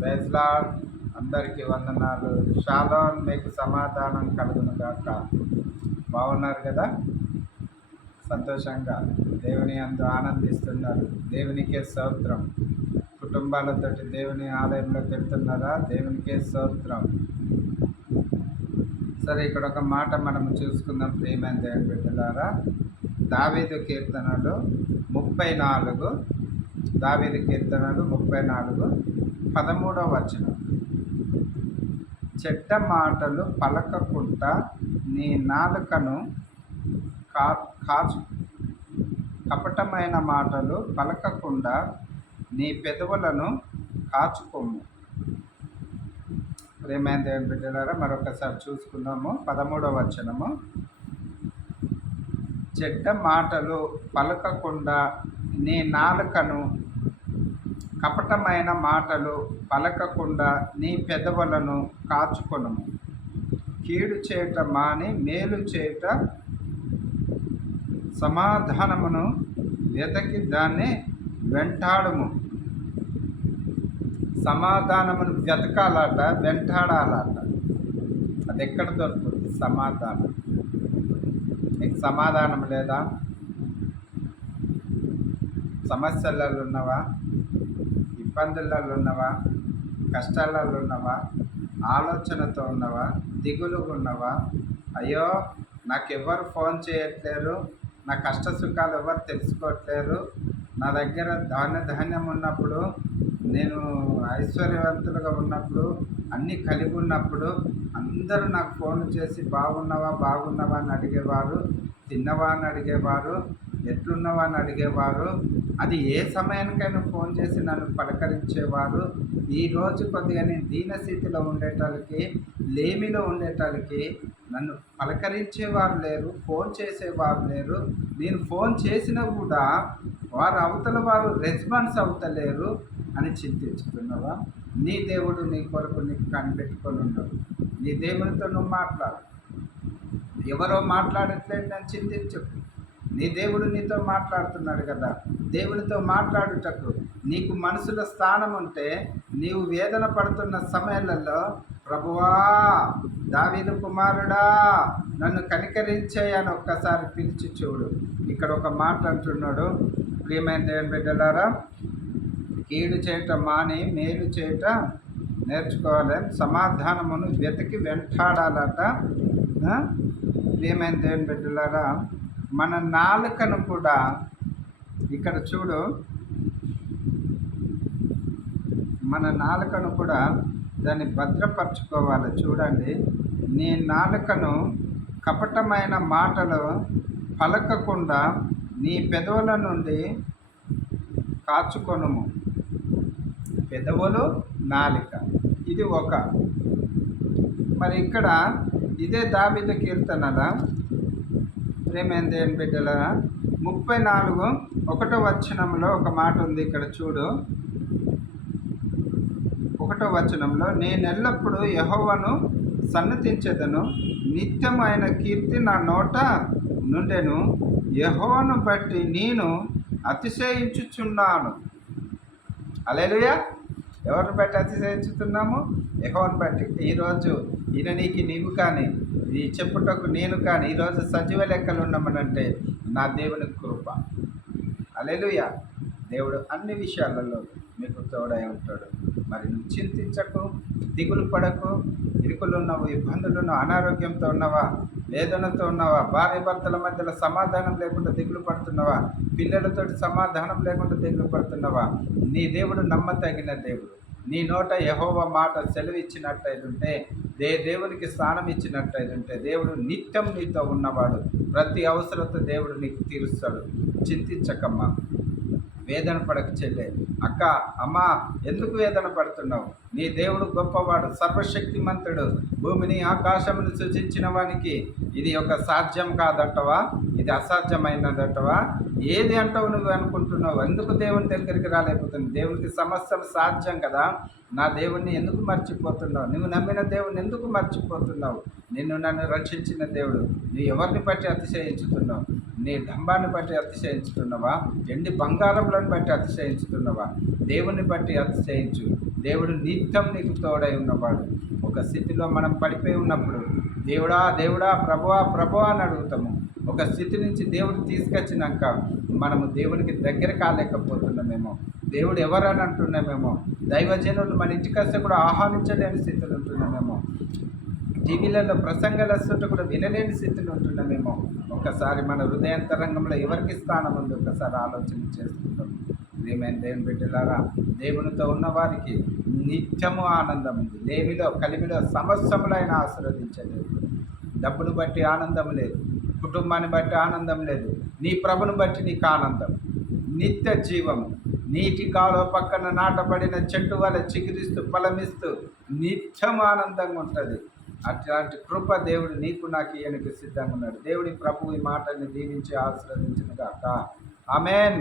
Praise lord. అందరికీ వందనాలు. Shalom మీకు సమాధానం కలుగును గాక. బాగున్నారు కదా? సంతోషంగా దేవుని అందు ఆనందిస్తున్నారు. దేవునికే స్తోత్రం. కుటుంబాలతోటి దేవుని ఆలయంలోకి వెళ్తున్నారా? దేవునికే స్తోత్రం. సరే, ఇక్కడ ఒక మాట మనం చూసుకుందాం ప్రియమైన దేవుని బిడ్డలారా. దావీదు కీర్తనలు 34, దావీదు కీర్తనలు 34, 13వ వచనం. చెడ్డ మాటలు పలకకుండా నీ నాలుకను కాచు, కపటమైన మాటలు పలకకుండా నీ పెదవులను కాచుకోము. ప్రియమైన దేవుని బిడ్డలారా, మరొకసారి చూసుకుందాము 13వ వచనము. చెడ్డ మాటలు పలకకుండా నీ నాలుకను, కపటమైన మాటలు పలకకుండా నీ పెదవులను కాచుకొనుము. కీడు చేయుట మాని మేలు చేయుట, సమాధానమును వెతకి దాన్ని వెంటాడుము. సమాధానమును వెతకాలట, వెంటాడాలట. అది ఎక్కడ దొరుకుతుంది? సమాధానం. నీకు సమాధానం లేదా? సమస్యలలో ఉన్నవా? ఇబ్బందులలో ఉన్నవా? కష్టాలలో ఉన్నవా? ఆలోచనతో ఉన్నవా? దిగులుగా ఉన్నవా? అయ్యో, నాకెవ్వరు ఫోన్ చేయట్లేరు, నా కష్ట సుఖాలు ఎవరు తెలుసుకోవట్లేరు, నా దగ్గర ధాన్యం ఉన్నప్పుడు, నేను ఐశ్వర్యవంతులుగా ఉన్నప్పుడు, అన్నీ కలిగి ఉన్నప్పుడు అందరూ నాకు ఫోన్ చేసి బాగున్నావా బాగున్నావా అని అడిగేవారు, తిన్నవా అని అడిగేవారు, ఎట్లున్నావా అని అడిగేవారు. అది ఏ సమయానికైనా ఫోన్ చేసి నన్ను పలకరించేవారు. ఈరోజు కొద్దిగా నేను దీనస్థితిలో ఉండేటానికి, లేమిలో ఉండేటానికి నన్ను పలకరించేవారు లేరు, ఫోన్ చేసేవారు లేరు. నేను ఫోన్ చేసినా కూడా అవతల వారు రెస్పాన్స్ అవుతలేరు అని చింతించుతున్నావా? నీ దేవుడు నీ కొరకు నీకు కనిపెట్టుకొని ఉన్నాడు. నీ దేవునితో నువ్వు మాట్లాడు. ఎవరో మాట్లాడట్లేదు నేను చింతించకు. నీ దేవుడు నీతో మాట్లాడుతున్నాడు కదా. దేవునితో మాట్లాడుటకు నీకు మనసులో స్థానం ఉంటే, నీవు వేదన పడుతున్న సమయాలలో ప్రభువా, దావీదు కుమారుడా, నన్ను కనికరించే అని ఒక్కసారి పిలిచి చూడు. ఇక్కడ ఒక మాట అంటున్నాడు, ప్రియమైన దేవుని బిడ్డలారా, కీడు చేయట మాని మేలు చేయట నేర్చుకోవాలి, సమాధానమును వెతికి వెంటాడాలట. ప్రియమైన దేవుని బిడ్డలారా, మన నాలుకను కూడా ఇక్కడ చూడు, మన నాలుకను కూడా దాన్ని భద్రపరచుకోవాలి. చూడండి, నీ నాలుకను కపటమైన మాటలు పలకకుండా నీ పెదవుల నుండి కాచుకొనుము. పెదవులు, నాలుక, ఇది ఒక. మరి ఇక్కడ ఇదే దావీదు కీర్తనల ప్రియమైన దేవుని బిడ్డల 34, 1వ వచనంలో ఒక మాట ఉంది. ఇక్కడ చూడు, 1వ వచనంలో, నేనెల్లప్పుడూ యెహోవాను సన్నతించెదను, నిత్యమైన కీర్తి నా నోట నుండెను, యెహోవాను బట్టి నేను అతిశయించుచున్నాను. హల్లెలూయా. ఎవరిని బట్టి అతిశయించుతున్నాము? యెహోవాను బట్టి. ఈరోజు ఈయన నీకు నీవు కానీ, ఈ చెప్పుటకు నేను కానీ ఈరోజు సజీవ లెక్కలు ఉన్నామనంటే నా దేవుని కృప. హల్లెలూయా. దేవుడు అన్ని విషయాలలో మీకు తోడై ఉంటాడు. మరి నువ్వు చింతించకు, దిగులు పడకు. ఇరుకులు ఉన్నావు, ఇబ్బందులు ఉన్నావు, అనారోగ్యంతో ఉన్నావా, వేదనతో ఉన్నావా, భార్య భర్తల మధ్యలో సమాధానం లేకుండా దిగులు పడుతున్నావా, పిల్లలతోటి సమాధానం లేకుండా దిగులు పడుతున్నావా? నీ దేవుడు నమ్మతగిన దేవుడు. నీ నోట యెహోవా మాట సెలవిచ్చినట్టయితుంటే, దేవునికి స్థానం ఇచ్చినట్టయితుంటే, దేవుడు నిత్యం నీతో ఉన్నవాడు. ప్రతి అవసరత దేవుడు నీకు తీరుస్తాడు. చింతించకమ్మా, వేదన పడక చెల్లె. అక్క, అమ్మా, ఎందుకు వేదన పడుతున్నావు? నీ దేవుడు గొప్పవాడు, సర్వశక్తిమంతుడు. భూమిని ఆకాశమును సృజించిన వానికి ఇది ఒక సాధ్యం కాదంటవా? ఇది అసాధ్యమైనదంటవా? ఏది అంటావు నువ్వు అనుకుంటున్నావు? ఎందుకు దేవుని దగ్గరికి రాలేకపోతుంది? దేవునికి సమస్తం సాధ్యం కదా. నా దేవుణ్ణి ఎందుకు మర్చిపోతున్నావు? నువ్వు నమ్మిన దేవుని ఎందుకు మర్చిపోతున్నావు? నన్ను రక్షించిన దేవుడు, నువ్వు ఎవరిని బట్టి అతిశయించుతున్నావు? నీ డంబాన్ని బట్టి అతిశయించుతున్నవా? ఎండి బంగారములను బట్టి అతిశయించుతున్నవా? దేవుని బట్టి అతిశయించు. దేవుడు నిత్యం నీకు తోడై ఉన్నవాడు. ఒక స్థితిలో మనం పడిపోయి ఉన్నప్పుడు దేవుడా దేవుడా ప్రభువా ప్రభువా అని అడుగుతాము. ఒక స్థితి నుంచి దేవుడు తీసుకొచ్చినాక మనము దేవునికి దగ్గర కాలేకపోతున్నామేమో, దేవుడు ఎవరని అంటున్నామేమో, దైవజనులు మన ఇంటికి వస్తే కూడా ఆహ్వానించలేని స్థితిలో ఉంటున్నామేమో, టీవీలలో ప్రసంగాలు వస్తుంటే కూడా వినలేని స్థితిలో ఉంటున్నామేమో. ఒకసారి మన హృదయాంతరంగంలో ఎవరికి స్థానం ఉంది ఒకసారి ఆలోచన చేసుకుంటాం. ప్రియమైన దేవుని బిడ్డలారా, దేవునితో ఉన్నవారికి నిత్యము ఆనందం ఉంది. లేమిలో కలిమిలో సమస్తములైన ఆశీర్వదించలేదు. డబ్బును బట్టి ఆనందం లేదు, కుటుంబాన్ని బట్టి ఆనందం లేదు. నీ ప్రభుని బట్టి నీకు ఆనందం, నిత్య జీవము. నీటి కాలువ పక్కన నాటబడిన చెట్టు వల్ల చిగురిస్తూ ఫలమిస్తూ నిత్యం ఆనందంగా ఉంటుంది. అట్లాంటి కృప దేవుడు నీకు నాకు ఈయనకి సిద్ధంగా ఉన్నాడు. దేవుడి ప్రభు ఈ మాటల్ని దీవించి ఆశీర్వదించిన గాక. ఆమేన్.